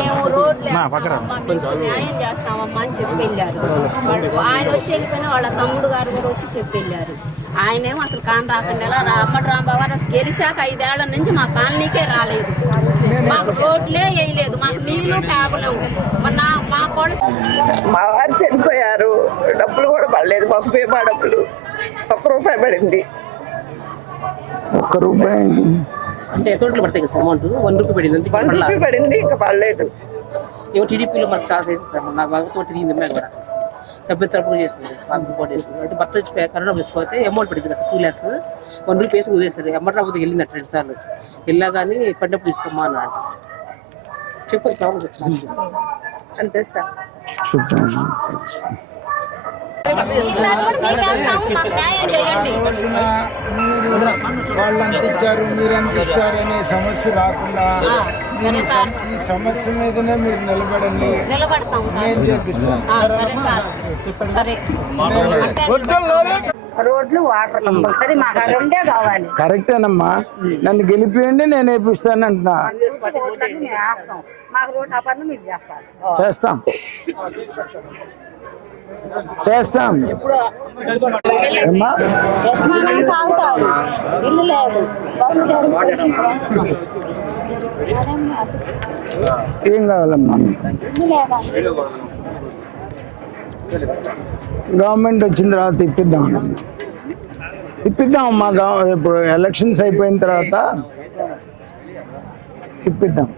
మేము రోడ్లు వేస్తామమ్మా, మీకు న్యాయం చేస్తామమ్మా అని చెప్పి వెళ్ళారు. ఆయన వచ్చి వెళ్ళిపోయినా వాళ్ళ తమ్ముడు గారు కూడా వచ్చి చెప్పి వెళ్ళారు. ఆయనేమో అసలు కాని రాకుండా అమ్మటి రాంబాబు గారు గెలిచాక 5 ఏళ్ల నుంచి మా కాలనీకే రాలేదు. మాకు రోడ్లే వేయలేదు, మాకు నీళ్లు ట్యాబులు. మా కూడా మా వారు చనిపోయారు, డబ్బులు కూడా పడలేదు మాకు. బీమా డబ్బులు 1 రూపాయి పడింది. 1 రూపాయి అంటే అకౌంట్లో పడతాయి కదా అమౌంట్. 1 రూపాయి పడింది, 1 రూపాయి పడింది, ఇంకా పడలేదు. ఏమో టీడీపీలో మనకు చాలా చేసేస్తారు. నాకు వాళ్ళతో తిరిగింది అమ్మాయి కూడా సభ్యత తరపున చేసుకుంది, వాళ్ళు సపోర్ట్ చేసుకుంది. అయితే భర్త చచ్చిపోయా కరోనా చచ్చిపోతే అమౌంట్ పడింది కదా 2 lakhs. 1 రూపాయి వేసి వదిలేస్తారు. అమ్మటి రాకపోతే వెళ్ళింది 2 సార్లు. వెళ్ళా కానీ పడినప్పుడు తీసుకోమ్మా అన్న చెప్పదు ప్రాబ్లం చెప్తాను అంతే సార్. వాళ్ళంత ఇచ్చారు మీరు ఎంత ఇస్తారనే సమస్య రాకుండా ఈ సమస్య మీదనే మీరు నిలబడండి, నేను చేపిస్తాను. రోడ్లు వాటర్ కంపల్సరీ మాకు 2 కావాలి. కరెక్టేనమ్మా, నన్ను గెలిపియండి, నేను వేపిస్తాను అంటున్నా. మాకు రోడ్ ఆ పనులు మీరు చేస్తారు. చేస్తాం చేస్తాం. ఇల్లు లేదు, ఏం కావాలమ్మా? గవర్నమెంట్ వచ్చిన తర్వాత ఇప్పిద్దామమ్మా. రేపు ఎలక్షన్స్ అయిపోయిన తర్వాత ఇప్పిద్దాం.